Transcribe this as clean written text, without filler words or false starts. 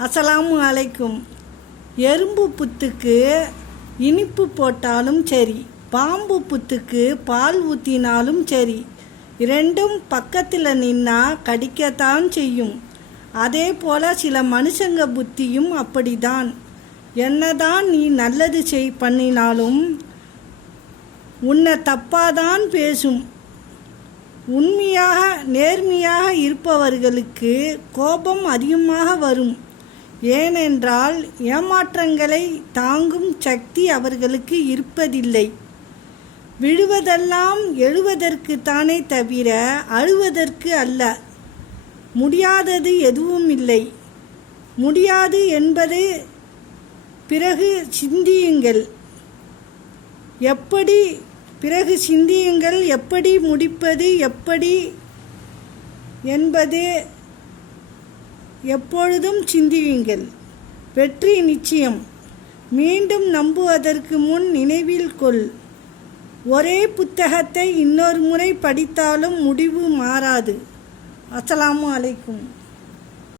அஸ்ஸலாமு அலைக்கும். எறும்பு புத்துக்கு இனிப்பு போட்டாலும் சரி, பாம்பு புத்துக்கு பால் ஊற்றினாலும் சரி, இரண்டும் பக்கத்தில் நின்னா கடிக்கத்தான் செய்யும். அதே போல் சில மனுஷங்க புத்தியும் அப்படிதான். என்னதான் நீ நல்லது பண்ணினாலும் உன்னை தப்பாதான் பேசும். உண்மையாக நேர்மையாக இருப்பவர்களுக்கு கோபம் அதிகமாக வரும். ஏனென்றால் ஏமாற்றங்களை தாங்கும் சக்தி அவர்களுக்கு இருப்பதில்லை. விழுவதெல்லாம் எழுவதற்கு தானே தவிர அழுவதற்கு அல்ல. முடியாதது எதுவும் இல்லை. முடியாது என்பது பிறகு சிந்தியுங்கள். எப்படி முடிப்பது எப்படி என்பது எப்பொழுதும் சிந்தியுங்கள். வெற்றி நிச்சயம். மீண்டும் நம்புவதற்கு முன் நினைவில் கொள், ஒரே புத்தகத்தை இன்னொரு முறை படித்தாலும் முடிவு மாறாது. அஸ்ஸலாமு அலைக்கும்.